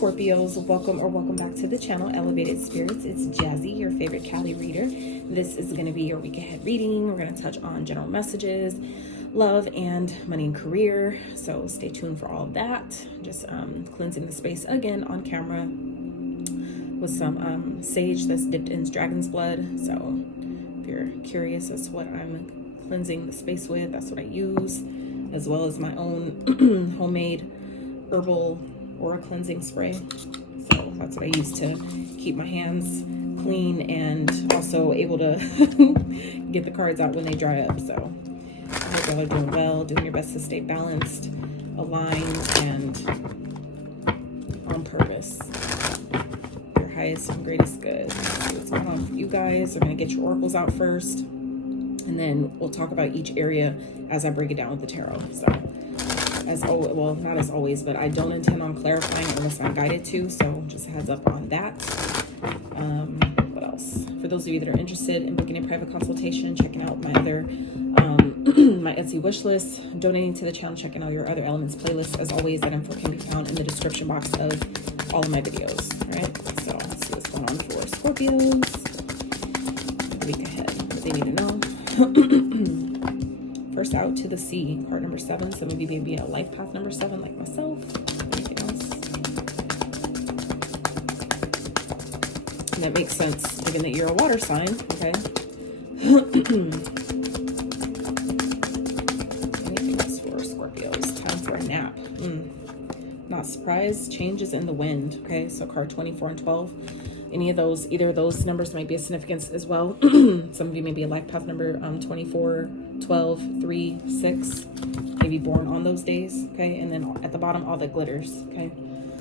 Scorpios, welcome back to the channel, Elevated Spirits. It's Jazzy, your favorite Cali reader. This is going to be your week ahead reading. We're going to touch on general messages, love, and money and career. So stay tuned for all of that. Just cleansing the space again on camera with some sage that's dipped in dragon's blood. So if you're curious as to what I'm cleansing the space with, that's what I use, as well as my own homemade herbal aura cleansing spray. So that's what I use to keep my hands clean and also able to get the cards out when they dry up. So I hope y'all are doing well, doing your best to stay balanced, aligned, and on purpose. Your highest and greatest good. So what's going on for you guys? I'm going to get your oracles out first, and then we'll talk about each area as I break it down with the tarot. So as always, well, not as always, but I don't intend on clarifying unless I'm guided to, so just a heads up on that. What else? For those of you that are interested in booking a private consultation, checking out my other my Etsy wish list, donating to the channel, checking out your other elements playlist. As always, that info can be found in the description box of all of my videos. All right, so let's see what's going on for Scorpios the week ahead, what they need to know. First out, to the sea, card number 7. Some of you may be a life path number 7, like myself. Anything else? And that makes sense, given that you're a water sign, okay? Anything else for Scorpios? Time for a nap. Not surprised. Changes in the wind, okay? So card 24 and 12. Any of those, either of those numbers might be a significance as well. Some of you may be a life path number 24, 12, 3, 6. Maybe born on those days, okay? And then at the bottom, all that glitters, okay?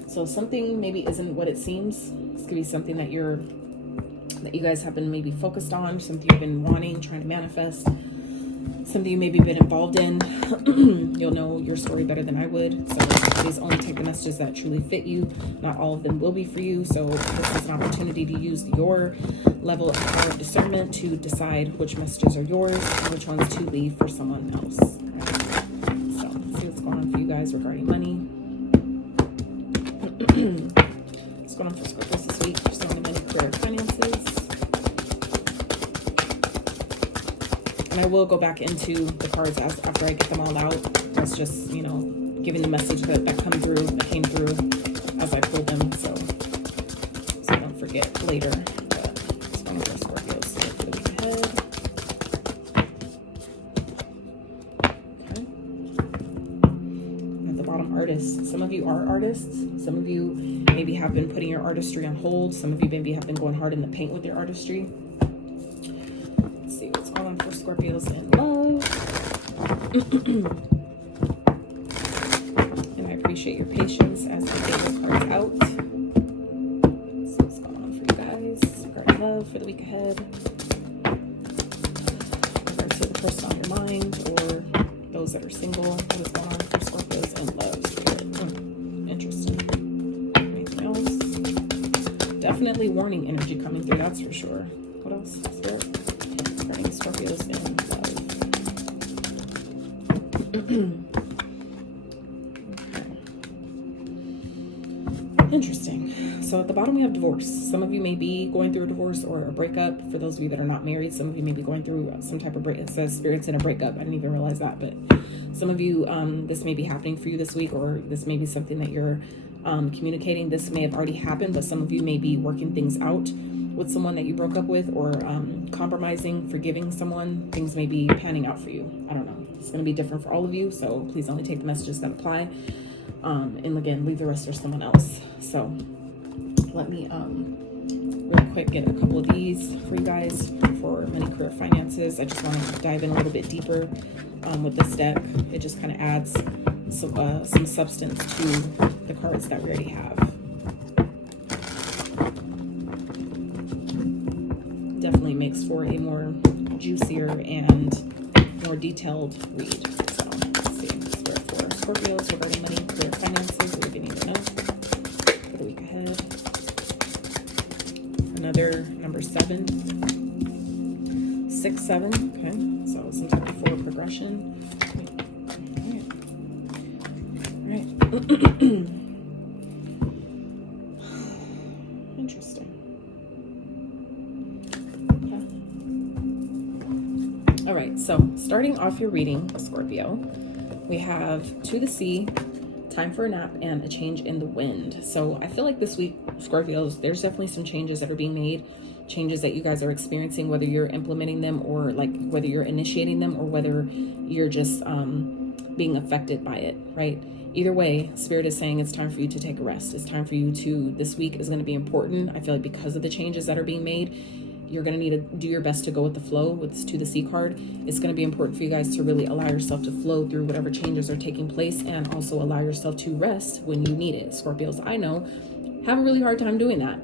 So something maybe isn't what it seems. This could be something that you guys have been maybe focused on, something you've been wanting, trying to manifest, something you maybe been involved in. You'll know your story better than I would. So please only take the messages that truly fit you. Not all of them will be for you. So this is an opportunity to use your level of power of discernment to decide which messages are yours and which ones to leave for someone else. Right? So let's see what's going on for you guys regarding money. What's going on for Scorpios this week? Just on the money, career, finances. And I will go back into the cards after I get them all out. That's just, you know, giving the message that came through as I pulled them, so I don't forget later. But it's one of our Scorpios for the week ahead. Okay. At the bottom, artists. Some of you are artists. Some of you maybe have been putting your artistry on hold. Some of you maybe have been going hard in the paint with your artistry. Let's see what's going on for Scorpios in love. Appreciate your patience as we get the cards out. So what's going on for you guys? Regarding love for the week ahead. Regards to the person on your mind or those that are single. What's going on for Scorpios and love? Spirit. Interesting. Anything else? Definitely warning energy coming through, that's for sure. What else? Spirit. Regarding Scorpios and love. Interesting. So at the bottom we have divorce. Some of you may be going through a divorce or a breakup. For those of you that are not married, some of you may be going through some type of break. It says spirits in a breakup. I didn't even realize that, but some of you, this may be happening for you this week, or this may be something that you're communicating. This may have already happened, but some of you may be working things out with someone that you broke up with, or compromising, forgiving someone. Things may be panning out for you. I don't know. It's going to be different for all of you, so please only take the messages that apply. And again, leave the rest for someone else. So let me real quick get a couple of these for you guys for money, career, finances. I just want to dive in a little bit deeper with this deck. It just kind of adds some substance to the cards that we already have. Definitely makes for a more juicier and more detailed read. So let's see. Spirit for Scorpios regarding money, career, finances. What do we need to know for the week ahead? Another number 7. 6, 7. Okay, so some type of forward progression. All right. Interesting. Okay. All right, so starting off your reading, Scorpio, we have To the Sea, Time for a Nap, and a Change in the Wind. So I feel like this week, Scorpios, there's definitely some changes that are being made, changes that you guys are experiencing, whether you're implementing them or like whether you're initiating them or whether you're just being affected by it, right? Either way, Spirit is saying it's time for you to take a rest. It's time for you to, this week is going to be important. I feel like because of the changes that are being made, you're going to need to do your best to go with the flow with this To the Sea card. It's going to be important for you guys to really allow yourself to flow through whatever changes are taking place and also allow yourself to rest when you need it. Scorpios, I know, have a really hard time doing that.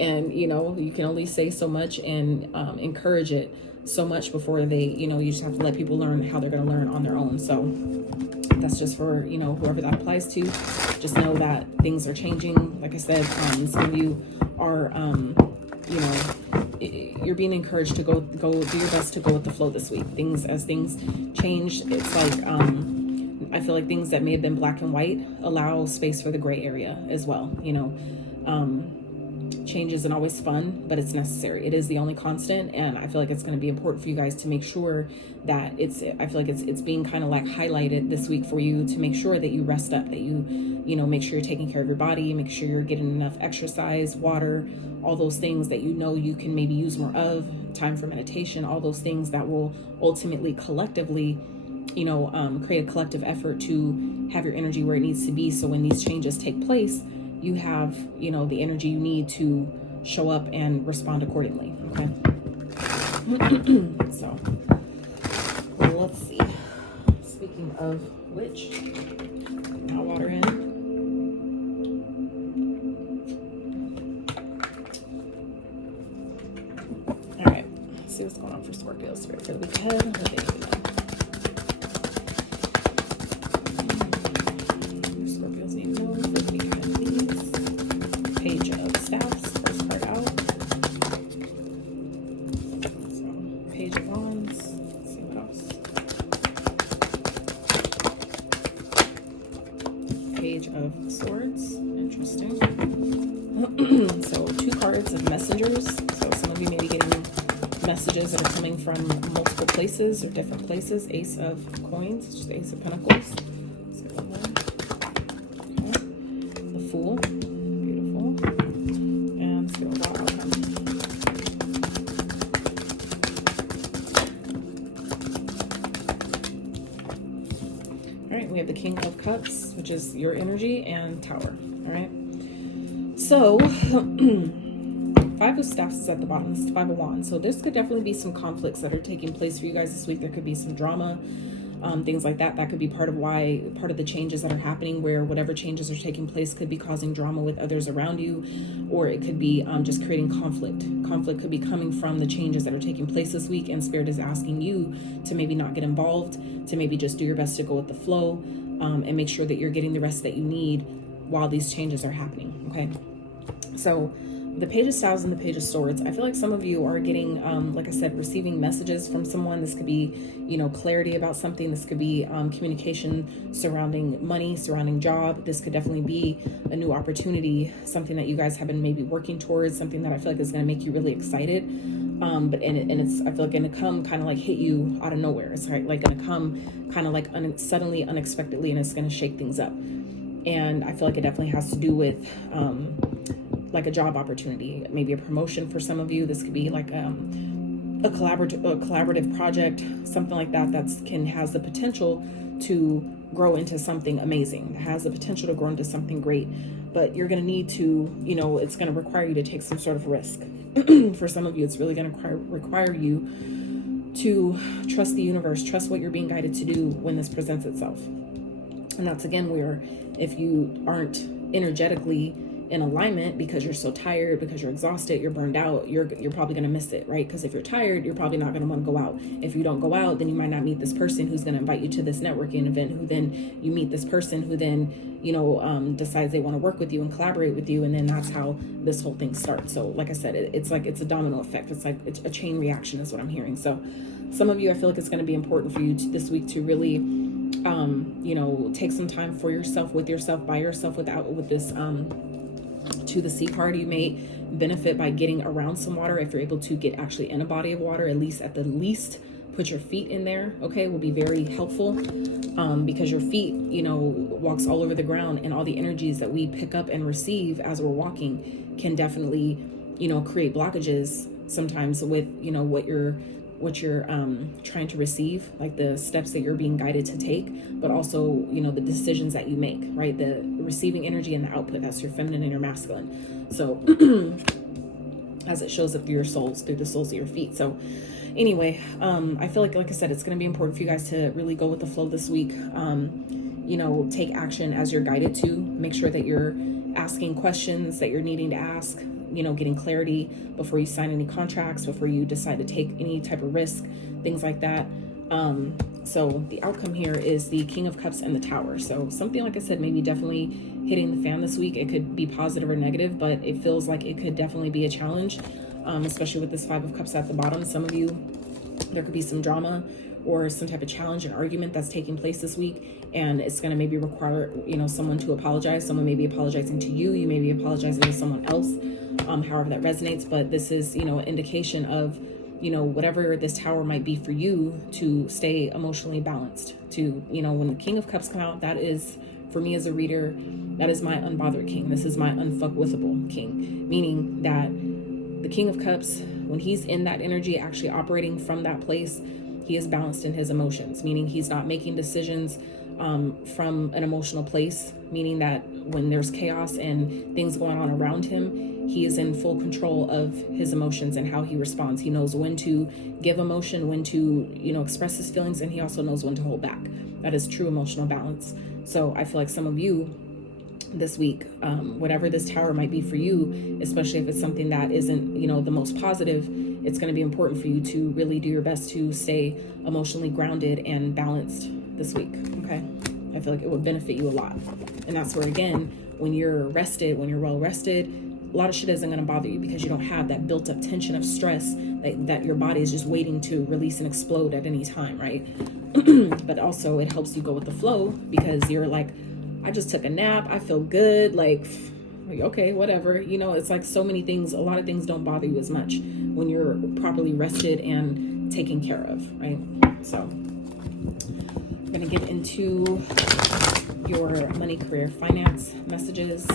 And, you know, you can only say so much and encourage it so much before they, you know, you just have to let people learn how they're going to learn on their own. So that's just for, you know, whoever that applies to. Just know that things are changing. Like I said, some of you are, you know, you're being encouraged to go do your best to go with the flow this week. As things change, it's like I feel like things that may have been black and white allow space for the gray area as well. You know, change isn't always fun, but it's necessary. It is the only constant, and I feel like it's going to be important for you guys to make sure that I feel like it's being kind of like highlighted this week for you to make sure that you rest up, that you know, make sure you're taking care of your body, make sure you're getting enough exercise, water, all those things that you know you can maybe use more of, time for meditation, all those things that will ultimately collectively, you know, create a collective effort to have your energy where it needs to be. So when these changes take place, you have, you know, the energy you need to show up and respond accordingly. Okay. So, well, let's see. Speaking of which, hot water in. All right. Let's see what's going on for Scorpio Spirit for the week ahead. What they do now. Scorpios need to know for the week ahead, please. Page of Staffs, first card out. So, Page of Wands. Let's see what else. Page of Swords. Interesting. So 2 cards of Messengers. So some of you may be getting messages that are coming from multiple places or different places. Ace of Coins, just Ace of Pentacles. Let's get one more. Okay. The Fool. Beautiful. And let's get a raw outcome. All right, we have the King of Cups, which is your energy, and Tower. All right. So, 5 of Staffs is at the bottom. This is 5 of Wands. So this could definitely be some conflicts that are taking place for you guys this week. There could be some drama, things like that. That could be part of the changes that are happening, where whatever changes are taking place could be causing drama with others around you, or it could be just creating conflict. Conflict could be coming from the changes that are taking place this week, and Spirit is asking you to maybe not get involved, to maybe just do your best to go with the flow, and make sure that you're getting the rest that you need while these changes are happening. Okay. So the Page of Staves and the Page of Swords, I feel like some of you are getting, like I said, receiving messages from someone. This could be, you know, clarity about something. This could be communication surrounding money, surrounding job. This could definitely be a new opportunity, something that you guys have been maybe working towards, something that I feel like is going to make you really excited. But it's I feel like going to come kind of like hit you out of nowhere. It's like going to come kind of like suddenly, unexpectedly, and it's going to shake things up. And I feel like it definitely has to do with like a job opportunity, maybe a promotion for some of you. This could be like a collaborative project, something like that has the potential to grow into something amazing. It has the potential to grow into something great, but you're going to need to, you know, it's going to require you to take some sort of risk. For some of you, it's really going to require you to trust the universe, trust what you're being guided to do when this presents itself. And that's again where if you aren't energetically in alignment because you're so tired, because you're exhausted, you're burned out, you're probably going to miss it, right? Because if you're tired, you're probably not going to want to go out. If you don't go out, then you might not meet this person who's going to invite you to this networking event, who then you meet this person who then, you know, decides they want to work with you and collaborate with you. And then that's how this whole thing starts. So like I said, it's like, it's a domino effect. It's like it's a chain reaction is what I'm hearing. So some of you, I feel like it's going to be important for you this week to really, you know, take some time for yourself, with yourself, by yourself, with this, to the sea card. You may benefit by getting around some water. If you're able to get actually in a body of water, at the least put your feet in there, okay, will be very helpful, because your feet, walks all over the ground, and all the energies that we pick up and receive as we're walking can definitely, create blockages sometimes with, what you're trying to receive, like the steps that you're being guided to take, but also, the decisions that you make, right? The receiving energy and the output, that's your feminine and your masculine. So as it shows up through the soles of your feet. So anyway, I feel like I said, it's going to be important for you guys to really go with the flow this week. Take action as you're guided to. Make sure that you're asking questions that you're needing to ask, getting clarity before you sign any contracts, before you decide to take any type of risk, things like that. So the outcome here is the King of Cups and the Tower. So something, like I said, maybe definitely hitting the fan this week. It could be positive or negative, but it feels like it could definitely be a challenge, especially with this Five of Cups at the bottom. Some of you, there could be some drama or some type of challenge and argument that's taking place this week, and it's going to maybe require, someone to apologize. Someone may be apologizing to you. You may be apologizing to someone else, however that resonates. But this is, an indication of, whatever this Tower might be for you, to stay emotionally balanced. To, when the King of Cups come out, that is, for me as a reader, that is my unbothered king. This is my unfuckwithable king, meaning that the King of Cups, when he's in that energy, actually operating from that place, he is balanced in his emotions, meaning he's not making decisions from an emotional place, meaning that when there's chaos and things going on around him, he is in full control of his emotions and how he responds. He knows when to give emotion, when to, express his feelings, and he also knows when to hold back. That is true emotional balance. So I feel like some of you this week, whatever this Tower might be for you, especially if it's something that isn't, the most positive, it's going to be important for you to really do your best to stay emotionally grounded and balanced this week. Okay. I feel like it would benefit you a lot. And that's where, again, when you're rested, when you're well rested, a lot of shit isn't going to bother you because you don't have that built up tension of stress that your body is just waiting to release and explode at any time. Right. But also it helps you go with the flow because you're like, I just took a nap. I feel good. Like, okay, whatever. It's like so many things, a lot of things don't bother you as much when you're properly rested and taken care of, right? So I'm going to get into your money, career, finance messages.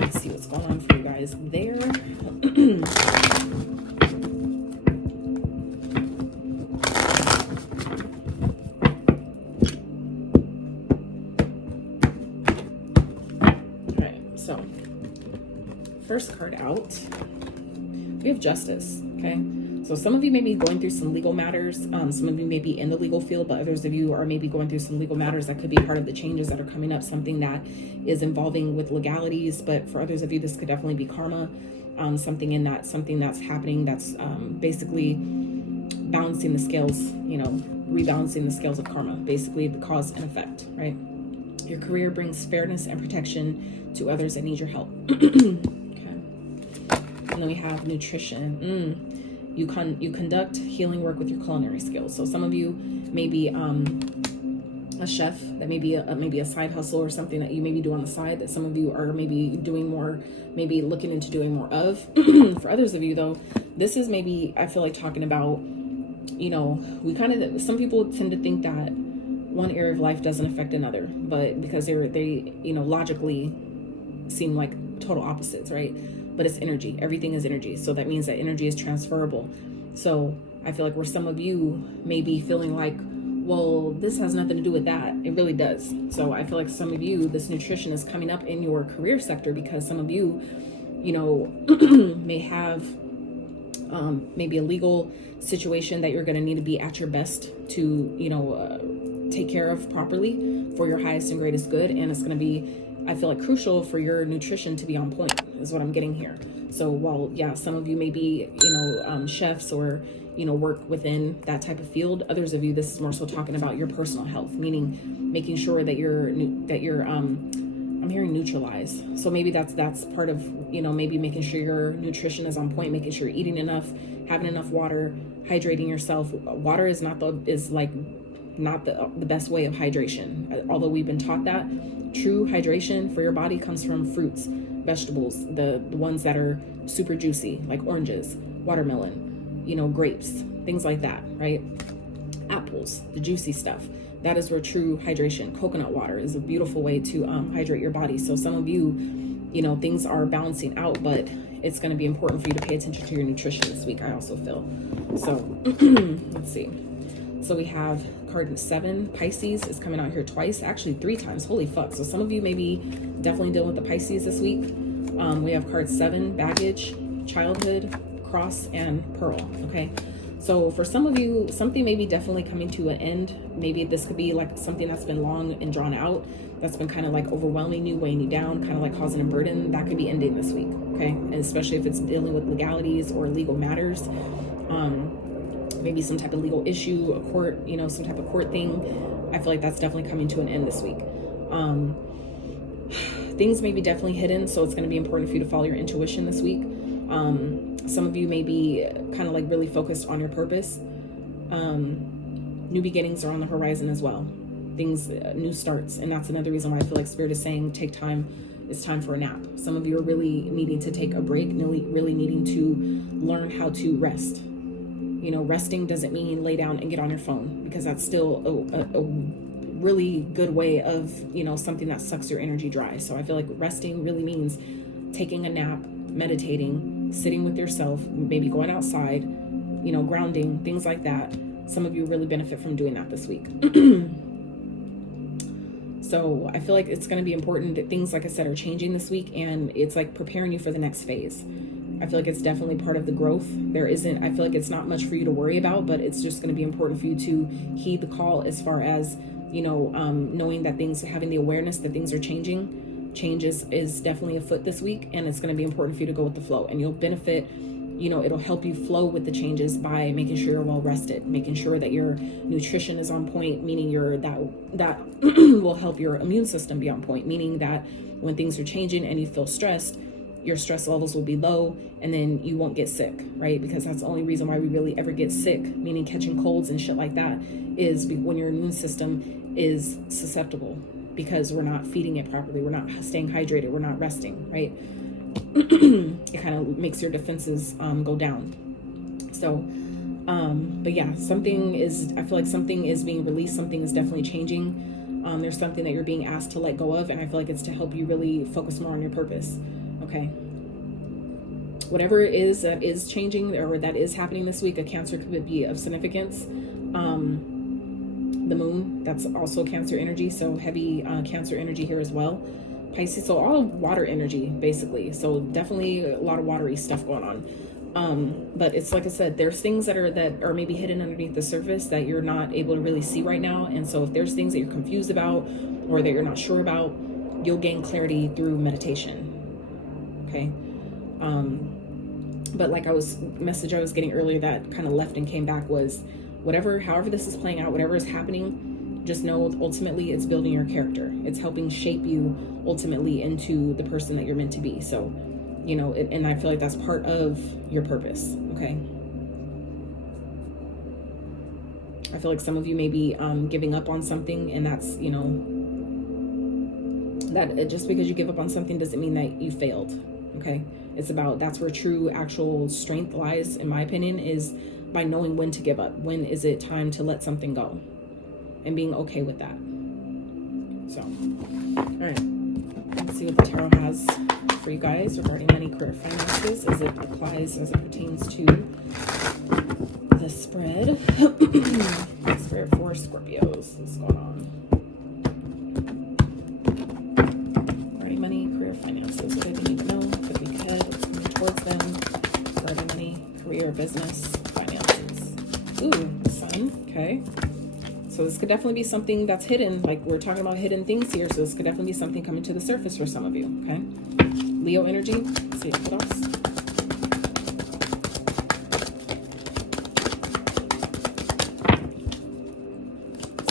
Let's see what's going on for you guys there. First card out, we have Justice. Okay, so some of you may be going through some legal matters. Some of you may be in the legal field, but others of you are maybe going through some legal matters that could be part of the changes that are coming up, something that is involving with legalities. But for others of you, this could definitely be karma, something that's happening that's basically balancing the scales, rebalancing the scales of karma, basically the cause and effect, right? Your career brings fairness and protection to others that need your help. And then we have nutrition. You conduct healing work with your culinary skills. So some of you may be a chef. That may be a side hustle or something that you maybe do on the side that some of you are maybe doing more, maybe looking into doing more of. For others of you though, this is maybe, I feel like talking about, some people tend to think that one area of life doesn't affect another, but because they logically seem like total opposites, right? But it's energy. Everything is energy. So that means that energy is transferable. So I feel like where some of you may be feeling like, well, this has nothing to do with that. It really does. So I feel like some of you, this nutrition is coming up in your career sector because some of you, may have maybe a legal situation that you're going to need to be at your best to, take care of properly for your highest and greatest good. And it's going to be, I feel like, crucial for your nutrition to be on point is what I'm getting here. So while, yeah, some of you may be, chefs or, work within that type of field, others of you, this is more so talking about your personal health, meaning making sure that I'm hearing neutralize. So maybe that's part of, maybe making sure your nutrition is on point, making sure you're eating enough, having enough water, hydrating yourself. Water is not the best way of hydration. Although we've been taught that true hydration for your body comes from fruits, vegetables, the ones that are super juicy, like oranges, watermelon, you know, grapes, things like that, right? Apples, the juicy stuff. That is where true hydration. Coconut water is a beautiful way to hydrate your body. So some of you, you know, things are balancing out, but it's going to be important for you to pay attention to your nutrition this week, I also feel. So let's see. So we have card 7, Pisces is coming out here twice, actually 3 times. Holy fuck. So some of you may be definitely dealing with the Pisces this week. We have card 7, baggage, childhood, cross, and pearl. Okay. So for some of you, something may be definitely coming to an end. Maybe this could be like something that's been long and drawn out, that's been kind of like overwhelming you, weighing you down, kind of like causing a burden. That could be ending this week, okay? And especially if it's dealing with legalities or legal matters, maybe some type of legal issue, a court, you know, some type of court thing. I feel like that's definitely coming to an end this week. Things may be definitely hidden, so it's going to be important for you to follow your intuition this week. Some of you may be kind of like really focused on your purpose. New beginnings are on the horizon as well. Things, new starts. And that's another reason why I feel like Spirit is saying take time. It's time for a nap. Some of you are really needing to take a break, really needing to learn how to rest. You know, resting doesn't mean lay down and get on your phone, because that's still a really good way of, you know, something that sucks your energy dry. So I feel like resting really means taking a nap, meditating, sitting with yourself, maybe going outside, you know, grounding, things like that. Some of you really benefit from doing that this week. So I feel like it's going to be important that things, like I said, are changing this week, and it's like preparing you for the next phase. I feel like it's definitely part of the growth. I feel like it's not much for you to worry about, but it's just going to be important for you to heed the call as far as, you know, knowing that things, having the awareness that things are changing. Change is definitely afoot this week, and it's going to be important for you to go with the flow, and you'll benefit. You know, it'll help you flow with the changes by making sure you're well rested, making sure that your nutrition is on point, meaning that will help your immune system be on point, meaning that when things are changing and you feel stressed, your stress levels will be low, and then you won't get sick, right? Because that's the only reason why we really ever get sick, meaning catching colds and shit like that, is when your immune system is susceptible, because we're not feeding it properly, we're not staying hydrated, we're not resting, right? It kind of makes your defenses go down. So but yeah, I feel like something is being released, something is definitely changing. There's something that you're being asked to let go of, and I feel like it's to help you really focus more on your purpose. Okay, whatever it is that is changing or that is happening this week, a Cancer could be of significance. The moon, that's also Cancer energy, so heavy Cancer energy here as well. Pisces, so all water energy basically, so definitely a lot of watery stuff going on. But it's like I said, there's things that are maybe hidden underneath the surface that you're not able to really see right now. And so if there's things that you're confused about or that you're not sure about, you'll gain clarity through meditation. Okay. But like message I was getting earlier that kind of left and came back was however this is playing out, whatever is happening, just know ultimately it's building your character. It's helping shape you ultimately into the person that you're meant to be. So, you know, and I feel like that's part of your purpose. Okay. I feel like some of you may be giving up on something, and that's, you know, that just because you give up on something doesn't mean that you failed. Okay. That's where true actual strength lies, in my opinion, is by knowing when to give up. When is it time to let something go? And being okay with that. So, all right. Let's see what the tarot has for you guys regarding money, career, finances, as it pertains to the spread. Spirit for Scorpios. What's going on? Regarding money, career, finances. What do they need to know? Could be ahead. What's coming towards them? Regarding money, career, business, finances. Ooh, the sun. Okay. So this could definitely be something that's hidden. Like, we're talking about hidden things here. So this could definitely be something coming to the surface for some of you. Okay. Leo energy. Let's see what else.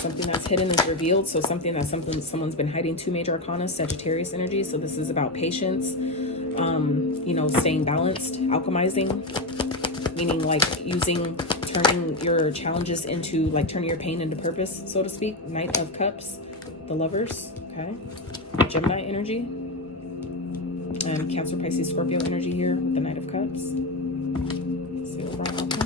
Something that's hidden is revealed. So someone's been hiding. 2 major arcana, Sagittarius energy. So this is about patience, you know, staying balanced, alchemizing, meaning like turning your challenges into, like, turning your pain into purpose, so to speak. Knight of Cups, the Lovers, okay? Gemini energy. And Cancer, Pisces, Scorpio energy here with the Knight of Cups. Let's see what brought outcome.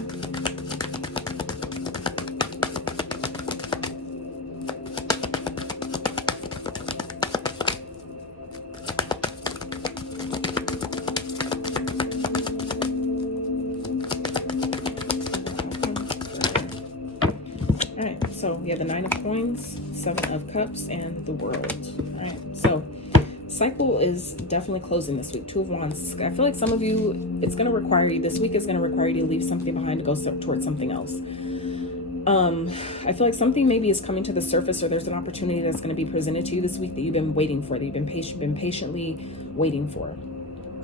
So we have the Nine of Coins, Seven of Cups, and the World. All right, so cycle is definitely closing this week. Two of Wands. I feel like some of you, it's going to require you, this week is going to require you to leave something behind to go towards something else. I feel like something maybe is coming to the surface, or there's an opportunity that's going to be presented to you this week that you've been waiting for, that you've been patiently waiting for.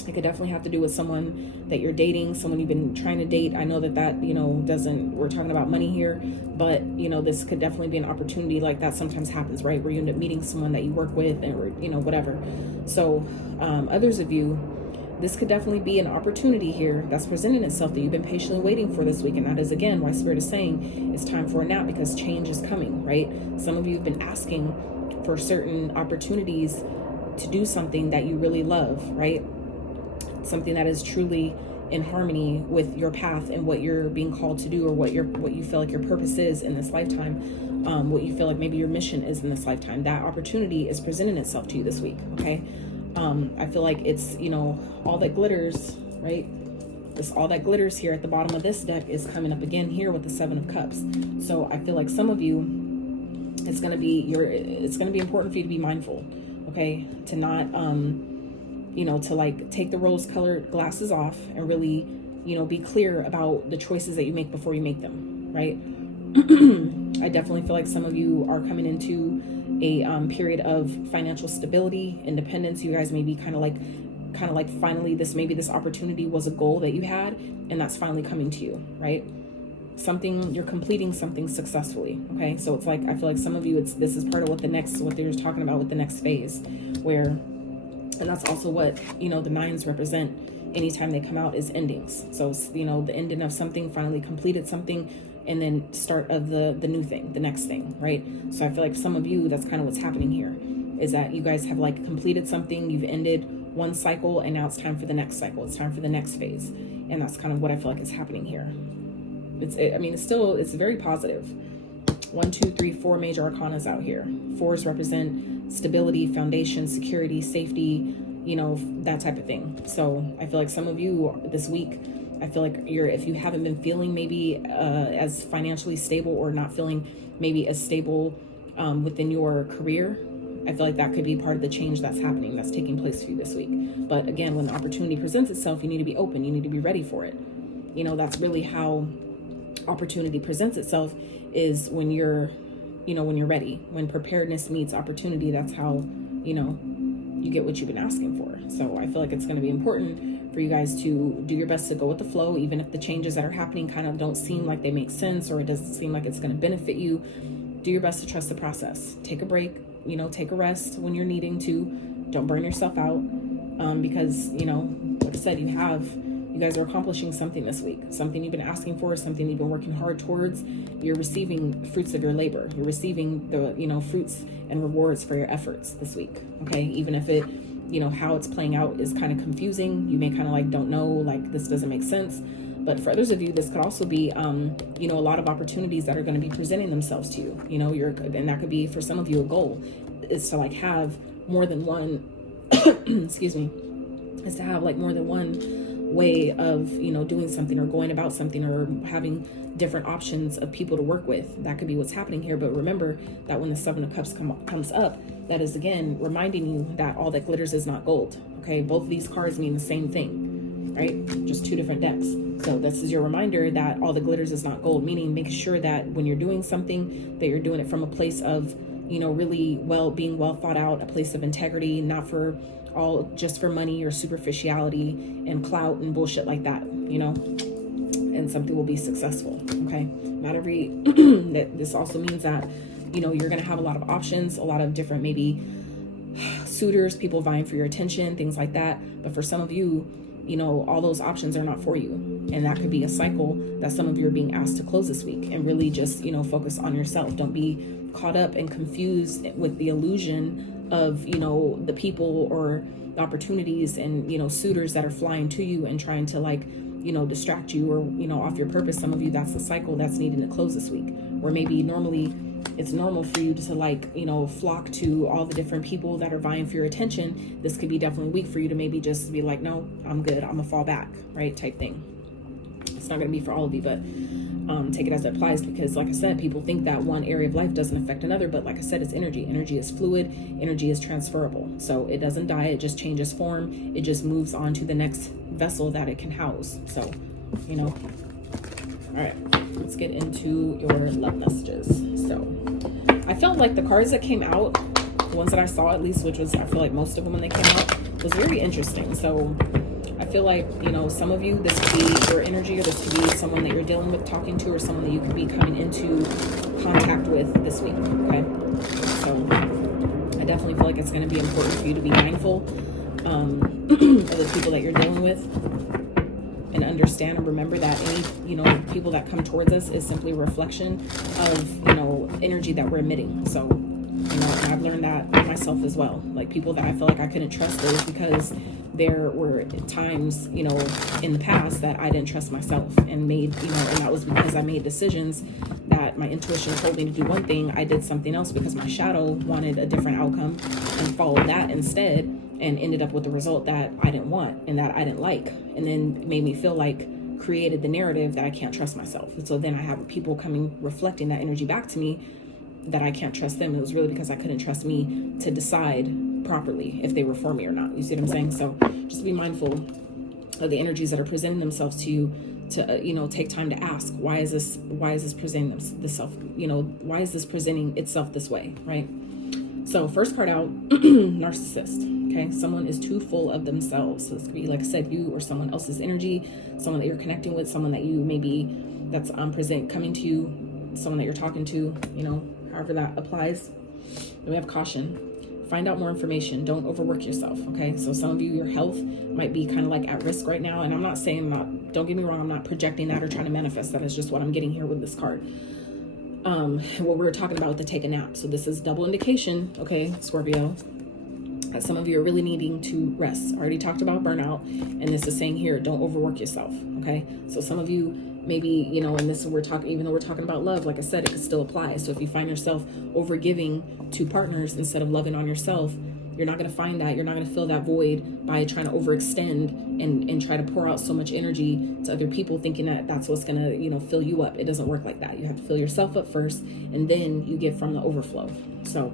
It could definitely have to do with someone that you're dating, someone you've been trying to date. I know that, you know, we're talking about money here, but, you know, this could definitely be an opportunity like that sometimes happens, right? Where you end up meeting someone that you work with, or, you know, whatever. So others of you, this could definitely be an opportunity here that's presenting itself that you've been patiently waiting for this week. And that is, again, why Spirit is saying it's time for a nap, because change is coming, right? Some of you have been asking for certain opportunities to do something that you really love, right? Something that is truly in harmony with your path and what you're being called to do, or what you feel like your purpose is in this lifetime, what you feel like maybe your mission is in this lifetime. That opportunity is presenting itself to you this week, okay? I feel like it's, you know, all that glitters, right? All that glitters here at the bottom of this deck is coming up again here with the Seven of Cups. So I feel like some of you, it's going to be important for you to be mindful, okay? To not, you know, to like take the rose-colored glasses off and really, you know, be clear about the choices that you make before you make them, right? I definitely feel like some of you are coming into a period of financial stability, independence. You guys may be kind of like finally this opportunity was a goal that you had, and that's finally coming to you, right? You're completing something successfully, okay? So it's like, I feel like some of you, this is part of what they're talking about with the next phase, where, and that's also what, you know, the nines represent anytime they come out, is endings. So, you know, the ending of something, finally completed something, and then start of the new thing, the next thing, right? So I feel like some of you, that's kind of what's happening here, is that you guys have like completed something, you've ended one cycle, and now it's time for the next cycle. It's time for the next phase. And that's kind of what I feel like is happening here. It's very positive. 1, 2, 3, 4 major arcanas out here. Fours represent stability, foundation, security, safety, you know, that type of thing. So I feel like some of you this week, I feel like if you haven't been feeling maybe as financially stable, or not feeling maybe as stable within your career, I feel like that could be part of the change that's happening, that's taking place for you this week. But again, when the opportunity presents itself, you need to be open. You need to be ready for it. You know, that's really how opportunity presents itself, is when you're, you know, when you're ready. When preparedness meets opportunity, that's how, you know, you get what you've been asking for. So I feel like it's going to be important for you guys to do your best to go with the flow, even if the changes that are happening kind of don't seem like they make sense, or it doesn't seem like it's going to benefit you. Do your best to trust the process. Take a break, you know, take a rest when you're needing to. Don't burn yourself out, because, you know, like I said, you guys are accomplishing something this week, something you've been asking for, something you've been working hard towards. You're receiving fruits of your labor. You're receiving the, you know, fruits and rewards for your efforts this week. Okay. Even if it, you know, how it's playing out is kind of confusing. You may kind of like, don't know, like this doesn't make sense. But for others of you, this could also be, you know, a lot of opportunities that are going to be presenting themselves to you. You know, and that could be, for some of you, a goal is to like have more than one, excuse me, is to have like more than one way of, you know, doing something, or going about something, or having different options of people to work with. That could be what's happening here. But remember that when the Seven of Cups comes up, that is again reminding you that all that glitters is not gold. Okay, both of these cards mean the same thing, right? Just two different decks. So this is your reminder that all that glitters is not gold, meaning make sure that when you're doing something, that you're doing it from a place of, you know, really being well thought out, a place of integrity, not for all just for money or superficiality and clout and bullshit like that, you know, and something will be successful. Okay. Not every, this also means that, you know, you're going to have a lot of options, a lot of different, maybe suitors, people vying for your attention, things like that. But for some of you, you know, all those options are not for you. And that could be a cycle that some of you are being asked to close this week, and really just, you know, focus on yourself. Don't be caught up and confused with the illusion of, you know, the people or the opportunities and, you know, suitors that are flying to you and trying to, like, you know, distract you or, you know, off your purpose. Some of you, that's the cycle that's needing to close this week. Or maybe normally it's normal for you to, like, you know, flock to all the different people that are vying for your attention. This could be definitely a week for you to maybe just be like, no, I'm good, I'm gonna fall back, right, type thing. It's not gonna be for all of you, but take it as it applies, because like I said, people think that one area of life doesn't affect another, but like I said, it's energy. Energy is fluid, energy is transferable. So it doesn't die, it just changes form, it just moves on to the next vessel that it can house. So, you know, all right, let's get into your love messages. So I felt like the cards that came out, the ones that I saw at least, which was, I feel like most of them when they came out, was very interesting. So I feel like, you know, some of you, this could be your energy, or this could be someone that you're dealing with, talking to, or someone that you could be coming into contact with this week, okay? So I definitely feel like it's going to be important for you to be mindful of the people that you're dealing with, and understand and remember that any, you know, people that come towards us is simply a reflection of, you know, energy that we're emitting. So, you know, and I've learned that myself as well. Like, people that I feel like I couldn't trust, those because there were times, you know, in the past that I didn't trust myself, and made, you know, and that was because I made decisions that my intuition told me to do one thing. I did something else because my shadow wanted a different outcome, and followed that instead, and ended up with the result that I didn't want and that I didn't like, and then made me feel like, created the narrative that I can't trust myself. And so then I have people coming, reflecting that energy back to me, that I can't trust them. It was really because I couldn't trust me to decide properly if they were for me or not. You see what I'm saying? So just be mindful of the energies that are presenting themselves to you, to you know, take time to ask, why is this presenting this, you know, why is this presenting itself this way, right? So first card out, narcissist. Okay, someone is too full of themselves. So this could be, like I said, you or someone else's energy, someone that you're connecting with, someone that you maybe that's coming to you, someone that you're talking to, you know, however that applies. Then we have caution. Find out more information. Don't overwork yourself, okay? So some of you, your health might be kind of like at risk right now. And I'm not saying, don't get me wrong, I'm not projecting that or trying to manifest that. It's just what I'm getting here with this card. What we were talking about with the take a nap. So this is double indication, okay, Scorpio, that some of you are really needing to rest. I already talked about burnout, and this is saying here, don't overwork yourself, okay? So some of you maybe, you know, and this we're talking, even though we're talking about love, like I said, it could still apply. So if you find yourself over giving to partners instead of loving on yourself, you're not going to find that. You're not going to fill that void by trying to overextend and try to pour out so much energy to other people, thinking that that's what's going to, you know, fill you up. It doesn't work like that. You have to fill yourself up first, and then you give from the overflow. So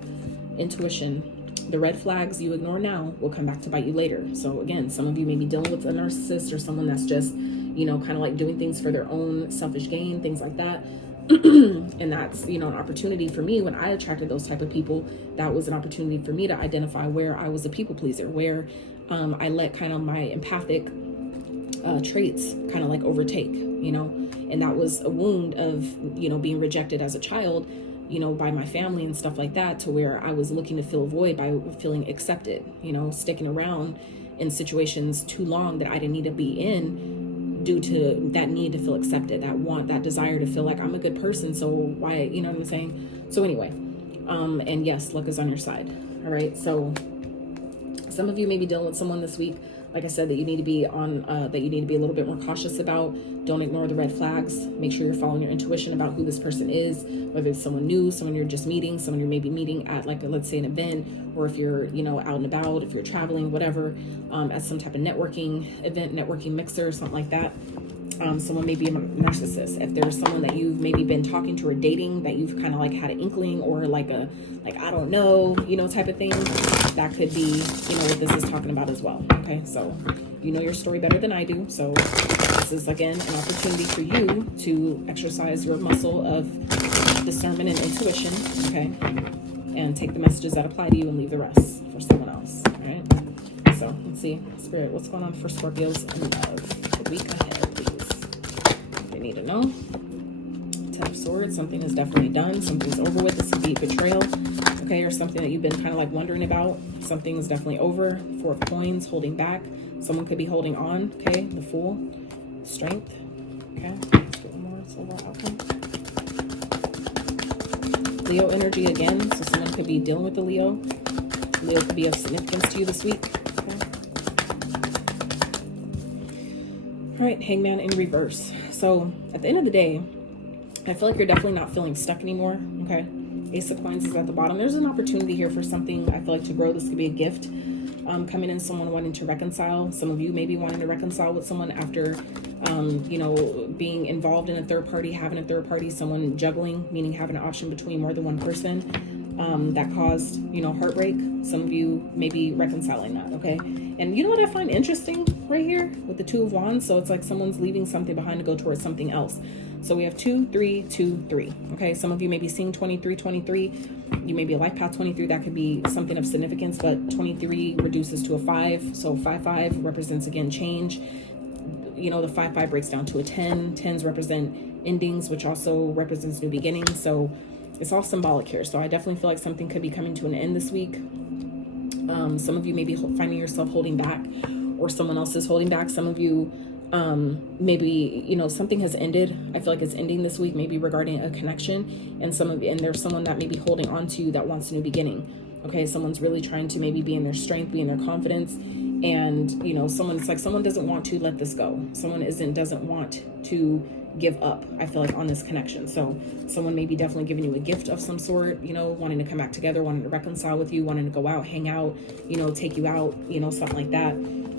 intuition, the red flags you ignore now will come back to bite you later. So again, some of you may be dealing with a narcissist or someone that's just, you know, kind of like doing things for their own selfish gain, things like that. And that's, you know, an opportunity for me. When I attracted those type of people, that was an opportunity for me to identify where I was a people pleaser, where I let kind of my empathic traits kind of like overtake, you know, and that was a wound of, you know, being rejected as a child, you know, by my family and stuff like that, to where I was looking to fill a void by feeling accepted, you know, sticking around in situations too long that I didn't need to be in, due to that need to feel accepted, that desire to feel like I'm a good person. So why, you know what I'm saying? So anyway, and yes, luck is on your side. All right. So some of you may be dealing with someone this week, like I said, that you need to be on, that you need to be a little bit more cautious about. Don't ignore the red flags. Make sure you're following your intuition about who this person is, whether it's someone new, someone you're just meeting, someone you're maybe meeting at, like, let's say an event, or if you're, you know, out and about, if you're traveling, whatever, at some type of networking event, networking mixer, something like that. Someone may be a narcissist. If there's someone that you've maybe been talking to or dating that you've kind of like had an inkling, or like I don't know, you know, type of thing, that could be, you know, what this is talking about as well. Okay, so you know your story better than I do. So this is, again, an opportunity for you to exercise your muscle of discernment and intuition, okay, and take the messages that apply to you and leave the rest for someone else. All right, so let's see, Spirit, what's going on for Scorpios in love the week ahead, please? They need to know. Ten of Swords, something is definitely done, something's over with. This could be betrayal, okay, or something that you've been kind of like wondering about. Something is definitely over. 4 of Coins, holding back. Someone could be holding on, okay? The Fool, Strength, okay? Let's get one more overall outcome. Leo energy again, so someone could be dealing with the Leo. Leo could be of significance to you this week. Okay. All right, Hangman in reverse. So at the end of the day, I feel like you're definitely not feeling stuck anymore, okay? Ace of Coins is at the bottom. There's an opportunity here for something, I feel like, to grow. This could be a gift coming in, someone wanting to reconcile. Some of you may be wanting to reconcile with someone after, you know, being involved in a third party, having a third party, someone juggling, meaning having an option between more than one person that caused, you know, heartbreak. Some of you may be reconciling that, okay? And you know what I find interesting right here with the Two of Wands? So it's like someone's leaving something behind to go towards something else. So we have 2, 3, 2, 3. Okay, some of you may be seeing 23, 23. You may be a life path 23. That could be something of significance, but 23 reduces to a 5. So 5, 5 represents, again, change. You know, the 5, 5 breaks down to a 10. 10s represent endings, which also represents new beginnings. So it's all symbolic here. So I definitely feel like something could be coming to an end this week. Some of you may be finding yourself holding back, or someone else is holding back. Some of you maybe, you know, something has ended. I feel like it's ending this week, maybe regarding a connection, and there's someone that may be holding on to you that wants a new beginning. Okay, someone's really trying to maybe be in their strength, be in their confidence, and you know, it's like someone doesn't want to let this go. Someone doesn't want to give up, I feel like, on this connection. So someone may be definitely giving you a gift of some sort, you know, wanting to come back together, wanting to reconcile with you, wanting to go out, hang out, you know, take you out, you know, something like that.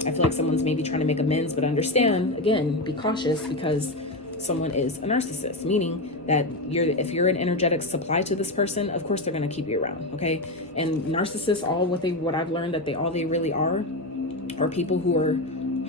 I feel like someone's maybe trying to make amends, but understand, again, be cautious, because someone is a narcissist, meaning that if you're an energetic supply to this person, of course they're going to keep you around, okay? And narcissists, what I've learned that they really are people who are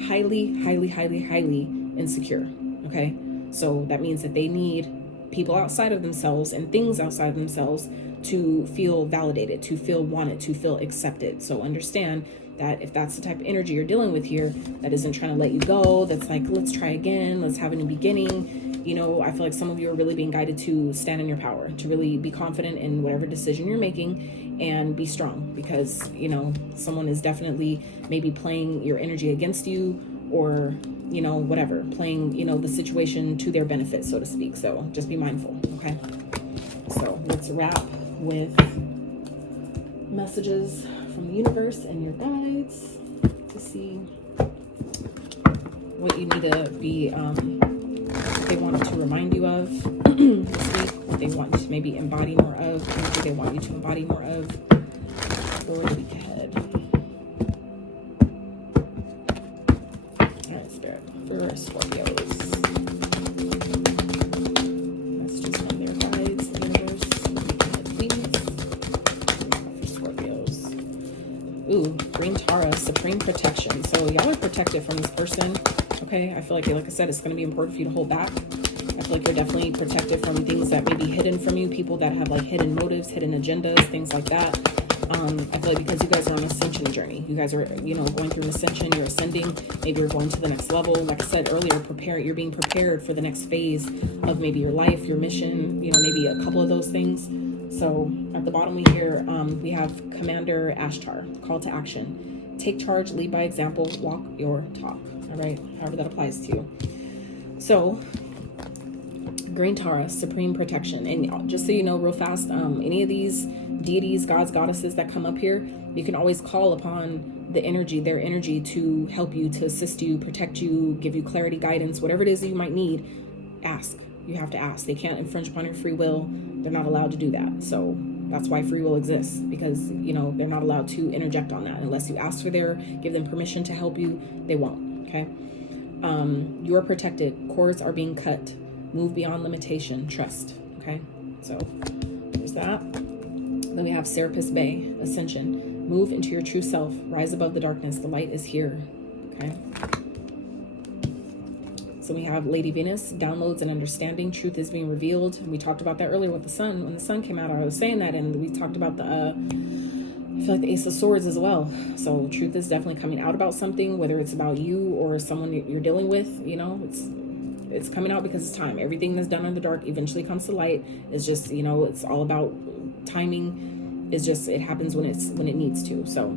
highly, highly, highly, highly insecure, okay? So that means that they need people outside of themselves and things outside of themselves to feel validated, to feel wanted, to feel accepted. So understand that if that's the type of energy you're dealing with here, that isn't trying to let you go, that's like, let's try again, let's have a new beginning. You know, I feel like some of you are really being guided to stand in your power, to really be confident in whatever decision you're making and be strong, because, you know, someone is definitely maybe playing your energy against you, or, you know, whatever, playing, you know, the situation to their benefit, so to speak. So just be mindful, okay? So let's wrap with messages from the universe and your guides to see what you need to be, they want to remind you of this week, what they want to maybe embody more of, what they want you to embody more of for the week ahead. All right, Spirit, for Scorpios. Messages from their guides, the universe, please. For Scorpios. Ooh, Green Taurus, Supreme Protection. So y'all are protected from this person. Okay, I feel like I said, it's going to be important for you to hold back. I feel like you're definitely protected from things that may be hidden from you, people that have like hidden motives, hidden agendas, things like that. I feel like because you guys are on an ascension journey, you guys are, you know, going through an ascension, you're ascending, maybe you're going to the next level. Like I said earlier, you're being prepared for the next phase of maybe your life, your mission, you know, maybe a couple of those things. So at the bottom we have Commander Ashtar, call to action. Take charge, lead by example, walk your talk. All right, however that applies to you. So, Green Taurus, Supreme Protection. And just so you know real fast, any of these deities, gods, goddesses that come up here, you can always call upon their energy to help you, to assist you, protect you, give you clarity, guidance, whatever it is that you might need. Ask. You have to ask. They can't infringe upon your free will. They're not allowed to do that. So that's why free will exists, because, you know, they're not allowed to interject on that. Unless you ask give them permission to help you, they won't. Okay. You are protected. Cords are being cut. Move beyond limitation. Trust. Okay. So there's that. Then we have Serapis Bay, Ascension. Move into your true self. Rise above the darkness. The light is here. Okay. So we have Lady Venus, downloads and understanding. Truth is being revealed. And we talked about that earlier with the sun. When the sun came out, I was saying that, and we talked about I feel like the Ace of Swords as well. So truth is definitely coming out about something, whether it's about you or someone you're dealing with. You know, it's coming out because it's time. Everything that's done in the dark eventually comes to light. It's just, you know, it's all about timing, It's just, it happens when it needs to. So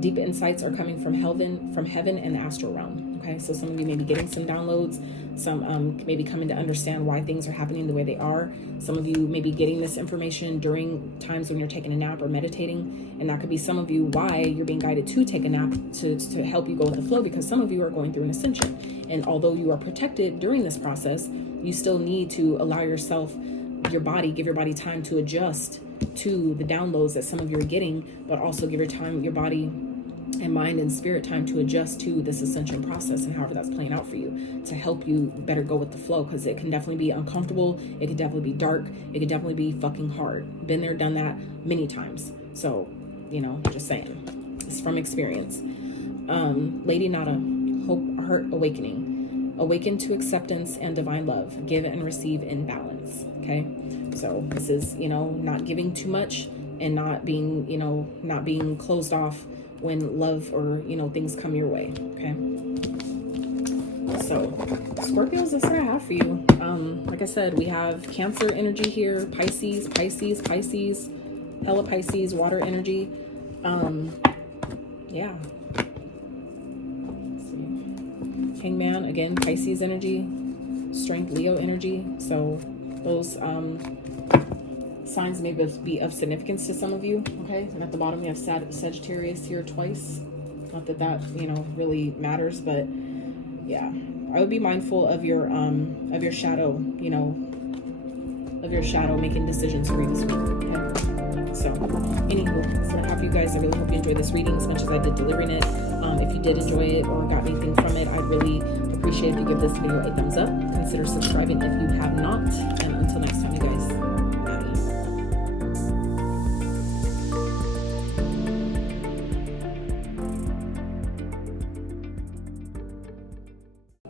deep insights are coming from heaven and the astral realm. Okay, so some of you may be getting some downloads, some maybe coming to understand why things are happening the way they are. Some of you may be getting this information during times when you're taking a nap or meditating, and that could be some of you why you're being guided to take a nap, to help you go with the flow, because some of you are going through an ascension, and although you are protected during this process, you still need to allow yourself, your body, give your body time to adjust to the downloads that some of you are getting, but also give your body and mind and spirit time to adjust to this ascension process, and however that's playing out for you, to help you better go with the flow, because it can definitely be uncomfortable, it can definitely be dark, it can definitely be fucking hard. Been there, done that many times. So, you know, just saying, it's from experience. Lady Nada, hope, heart awakening, awaken to acceptance and divine love, give and receive in balance. Okay, so this is, you know, not giving too much and not being, you know, not being closed off when love or, you know, things come your way. Okay, so Scorpios, that's what I have for you. Like I said, we have Cancer energy here, Pisces, hella Pisces, water energy. Yeah, let's see. Hangman, again, Pisces energy, strength, Leo energy. So those signs may be of significance to some of you. Okay, and at the bottom we have Sagittarius here twice. Not that you know really matters, but yeah, I would be mindful of your shadow, you know, of your shadow making decisions for you this week. Okay, so anywho, that's what I have for you guys. I really hope you enjoyed this reading as much as I did delivering it. If you did enjoy it or got anything from it, I'd really appreciate if you give this video a thumbs up. Consider subscribing if you have not, and until next time, you guys.